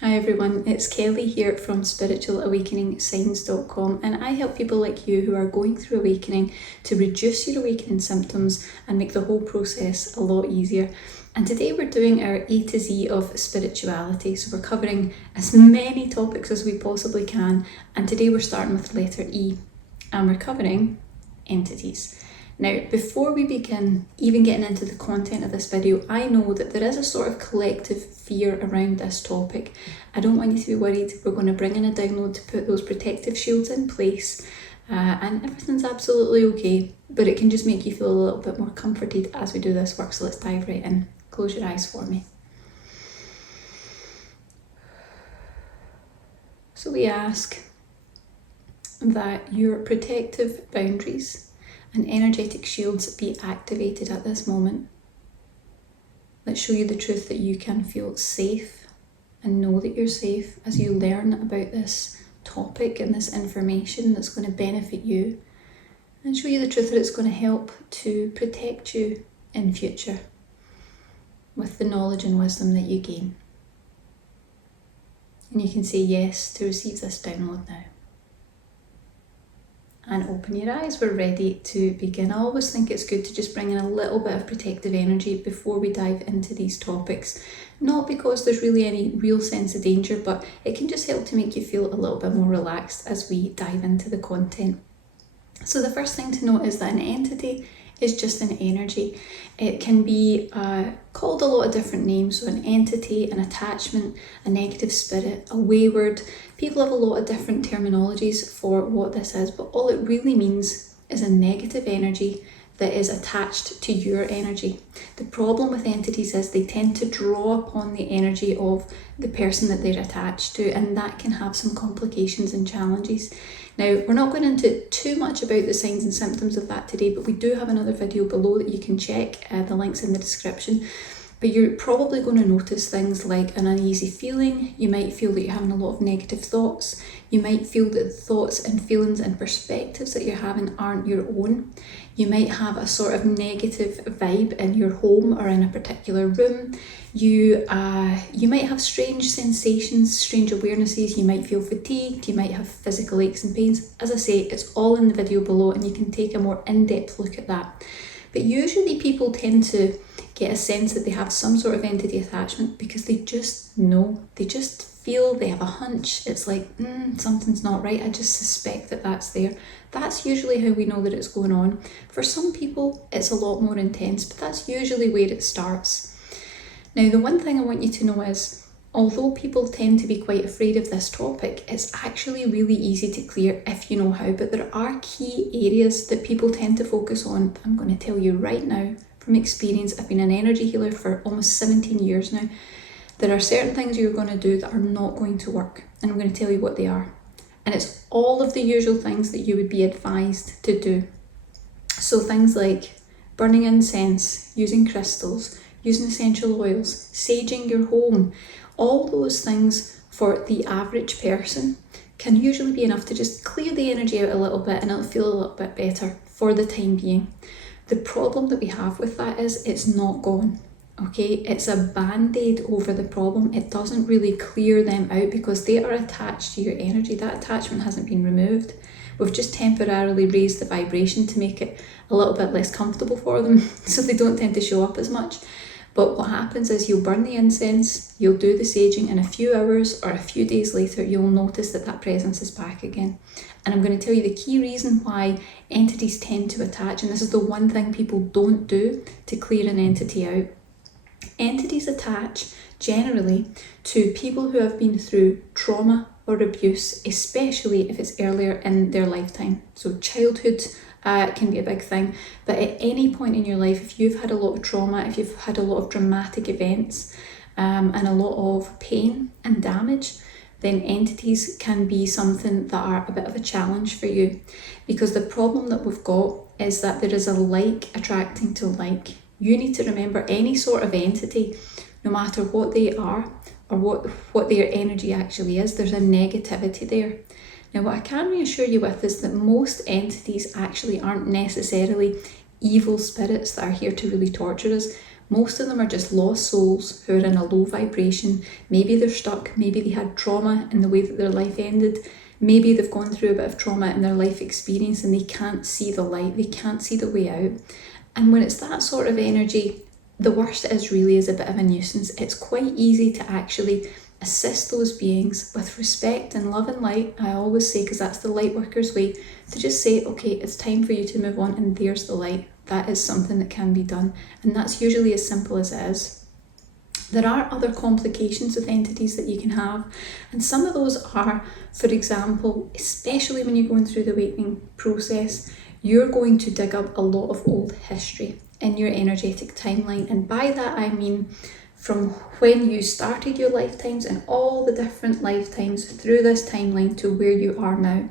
Hi everyone, it's Kelly here from spiritualawakeningsigns.com, and I help people like you who are going through awakening to reduce your awakening symptoms and make the whole process a lot easier. And today we're doing our A to Z of spirituality, so we're covering as many topics as we possibly can, and today we're starting with the letter E, and we're covering entities. Now, before we begin even getting into the content of this video, I know that there is a sort of collective fear around this topic. I don't want you to be worried. We're going to bring in a download to put those protective shields in place, and everything's absolutely okay, but it can just make you feel a little bit more comforted as we do this work. So let's dive right in. Close your eyes for me. So we ask that your protective boundaries and energetic shields be activated at this moment. Let's show you the truth that you can feel safe and know that you're safe as you learn about this topic and this information that's going to benefit you, and show you the truth that it's going to help to protect you in future with the knowledge and wisdom that you gain. And you can say yes to receive this download now. And open your eyes, we're ready to begin. I always think it's good to just bring in a little bit of protective energy before we dive into these topics. Not because there's really any real sense of danger, but it can just help to make you feel a little bit more relaxed as we dive into the content. So the first thing to note is that an entity is just an energy. It can be called a lot of different names. So an entity, an attachment, a negative spirit, a wayward. People have a lot of different terminologies for what this is, but all it really means is a negative energy that is attached to your energy. The problem with entities is they tend to draw upon the energy of the person that they're attached to, and that can have some complications and challenges. Now, we're not going into too much about the signs and symptoms of that today, but we do have another video below that you can check. The link's in the description. But you're probably going to notice things like an uneasy feeling. You might feel that you're having a lot of negative thoughts. You might feel that the thoughts and feelings and perspectives that you're having aren't your own. You might have a sort of negative vibe in your home or in a particular room. You might have strange sensations, strange awarenesses. You might feel fatigued. You might have physical aches and pains. As I say, it's all in the video below, and you can take a more in-depth look at that. But usually people tend to get a sense that they have some sort of entity attachment because they just know, they just feel, they have a hunch. It's like, something's not right. I just suspect that that's there. That's usually how we know that it's going on. For some people, it's a lot more intense, but that's usually where it starts. Now, the one thing I want you to know is, although people tend to be quite afraid of this topic, it's actually really easy to clear if you know how, but there are key areas that people tend to focus on. I'm going to tell you right now from experience. I've been an energy healer for almost 17 years now. There are certain things you're going to do that are not going to work, and I'm going to tell you what they are. And it's all of the usual things that you would be advised to do. So things like burning incense, using crystals, using essential oils, saging your home, all those things for the average person can usually be enough to just clear the energy out a little bit, and it'll feel a little bit better for the time being. The problem that we have with that is it's not gone. Okay, it's a band-aid over the problem. It doesn't really clear them out because they are attached to your energy. That attachment hasn't been removed. We've just temporarily raised the vibration to make it a little bit less comfortable for them, so they don't tend to show up as much. But what happens is you'll burn the incense, you'll do the saging, and a few hours or a few days later, you'll notice that that presence is back again. And I'm going to tell you the key reason why entities tend to attach, and this is the one thing people don't do to clear an entity out. Entities attach generally to people who have been through trauma or abuse, especially if it's earlier in their lifetime. So childhood can be a big thing, but at any point in your life, if you've had a lot of trauma, if you've had a lot of dramatic events and a lot of pain and damage, then entities can be something that are a bit of a challenge for you, because the problem that we've got is that there is a like attracting to like. You need to remember any sort of entity, no matter what they are or what their energy actually is, there's a negativity there. Now, what I can reassure you with is that most entities actually aren't necessarily evil spirits that are here to really torture us. Most of them are just lost souls who are in a low vibration. Maybe they're stuck, maybe they had trauma in the way that their life ended. Maybe they've gone through a bit of trauma in their life experience and they can't see the light, they can't see the way out. And when it's that sort of energy, the worst it is really is a bit of a nuisance. It's quite easy to actually assist those beings with respect and love and light, I always say, because that's the light worker's way, to just say, okay, it's time for you to move on and there's the light. That is something that can be done. And that's usually as simple as it is. There are other complications with entities that you can have, and some of those are, for example, especially when you're going through the awakening process, you're going to dig up a lot of old history in your energetic timeline. And by that I mean from when you started your lifetimes and all the different lifetimes through this timeline to where you are now.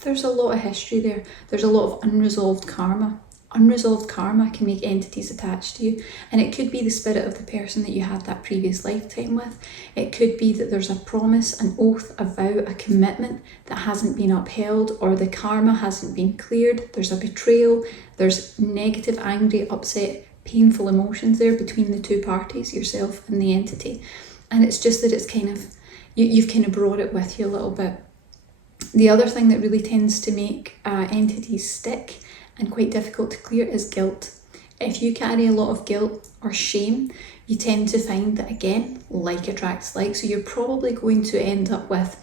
There's a lot of history there. There's a lot of unresolved karma. Unresolved karma can make entities attached to you, and it could be the spirit of the person that you had that previous lifetime with. It could be that there's a promise, an oath, a vow, a commitment that hasn't been upheld, or the karma hasn't been cleared. There's a betrayal, there's negative, angry, upset, painful emotions there between the two parties, yourself and the entity. And it's just that it's kind of, you've kind of brought it with you a little bit. The other thing that really tends to make entities stick and quite difficult to clear is guilt. If you carry a lot of guilt or shame, you tend to find that, again, like attracts like. So you're probably going to end up with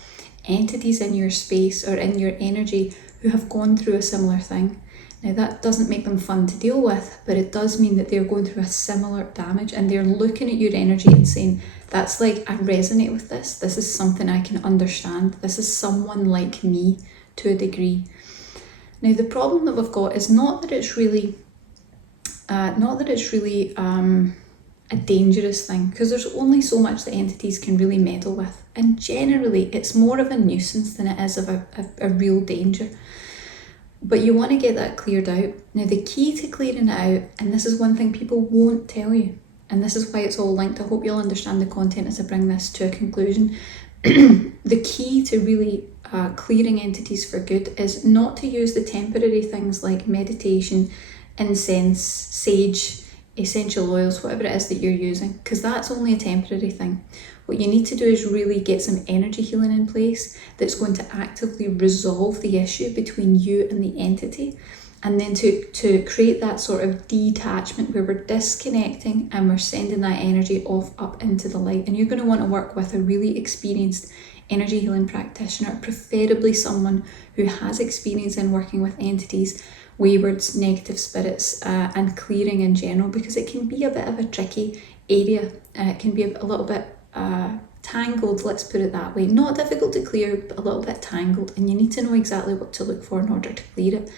entities in your space or in your energy who have gone through a similar thing. Now, that doesn't make them fun to deal with, but it does mean that they're going through a similar damage and they're looking at your energy and saying, that's like, I resonate with this. This is something I can understand. This is someone like me to a degree. Now, the problem that we've got is not that it's really a dangerous thing, because there's only so much that entities can really meddle with. And generally, it's more of a nuisance than it is of a real danger. But you want to get that cleared out. Now, the key to clearing it out, and this is one thing people won't tell you, and this is why it's all linked. I hope you'll understand the content as I bring this to a conclusion. The key to really clearing entities for good is not to use the temporary things like meditation, incense, sage, essential oils, whatever it is that you're using, because that's only a temporary thing. What you need to do is really get some energy healing in place that's going to actively resolve the issue between you and the entity, and then to create that sort of detachment where we're disconnecting and we're sending that energy off up into the light. And you're going to want to work with a really experienced energy healing practitioner, preferably someone who has experience in working with entities, waywards, negative spirits, and clearing in general, because it can be a bit of a tricky area. It can be a little bit tangled, let's put it that way. Not difficult to clear, but a little bit tangled, and you need to know exactly what to look for in order to clear it.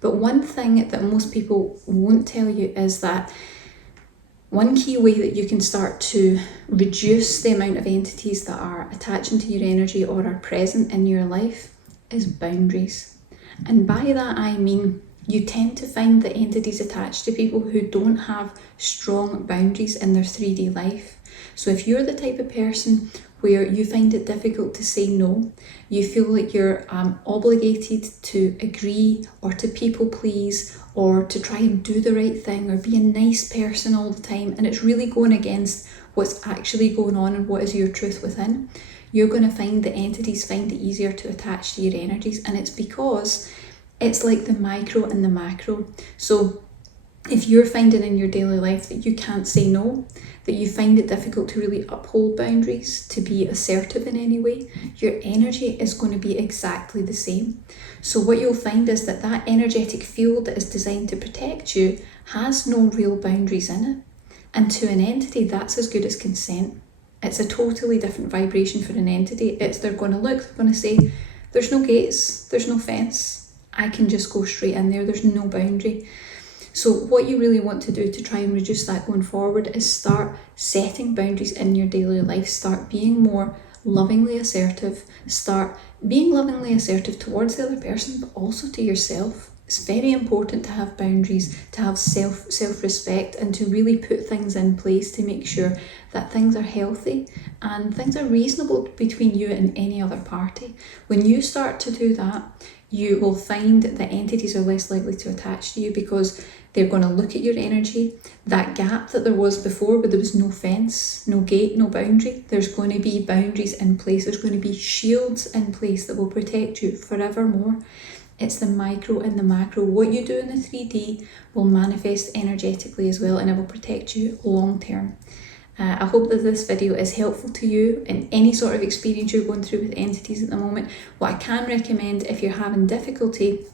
But one thing that most people won't tell you is that one key way that you can start to reduce the amount of entities that are attaching to your energy or are present in your life is boundaries. And by that I mean you tend to find that entities attached to people who don't have strong boundaries in their 3D life. So if you're the type of person where you find it difficult to say no, you feel like you're obligated to agree or to people please or to try and do the right thing or be a nice person all the time, and it's really going against what's actually going on and what is your truth within, you're going to find that entities find it easier to attach to your energies. And it's because it's like the micro and the macro. So if you're finding in your daily life that you can't say no, that you find it difficult to really uphold boundaries, to be assertive in any way, your energy is going to be exactly the same. So what you'll find is that that energetic field that is designed to protect you has no real boundaries in it. And to an entity, that's as good as consent. It's a totally different vibration for an entity. They're going to look, they're going to say, there's no gates, there's no fence, I can just go straight in there, there's no boundary. So what you really want to do to try and reduce that going forward is start setting boundaries in your daily life, start being more lovingly assertive, start being lovingly assertive towards the other person, but also to yourself. It's very important to have boundaries, to have self-respect, and to really put things in place to make sure that things are healthy and things are reasonable between you and any other party. When you start to do that, you will find that entities are less likely to attach to you because they're going to look at your energy. That gap that there was before where there was no fence, no gate, no boundary, there's going to be boundaries in place. There's going to be shields in place that will protect you forevermore. It's the micro and the macro. What you do in the 3D will manifest energetically as well, and it will protect you long term. I hope that this video is helpful to you in any sort of experience you're going through with entities at the moment. What I can recommend if you're having difficulty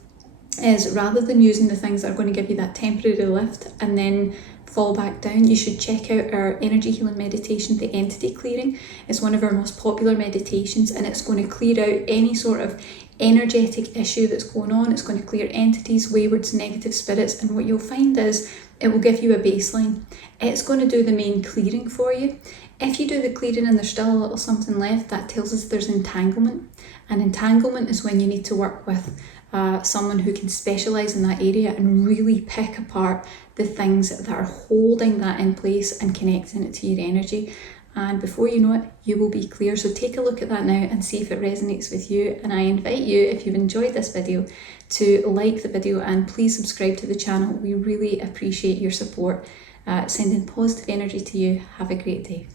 is, rather than using the things that are going to give you that temporary lift and then fall back down, you should check out our energy healing meditation, the Entity Clearing. It's one of our most popular meditations, and it's going to clear out any sort of energetic issue that's going on. It's going to clear entities, waywards, negative spirits, and what you'll find is it will give you a baseline. It's going to do the main clearing for you. If you do the clearing and there's still a little something left, that tells us there's entanglement. And entanglement is when you need to work with someone who can specialise in that area and really pick apart the things that are holding that in place and connecting it to your energy. And before you know it, you will be clear. So take a look at that now and see if it resonates with you. And I invite you, if you've enjoyed this video, to like the video and please subscribe to the channel. We really appreciate your support. Sending positive energy to you. Have a great day.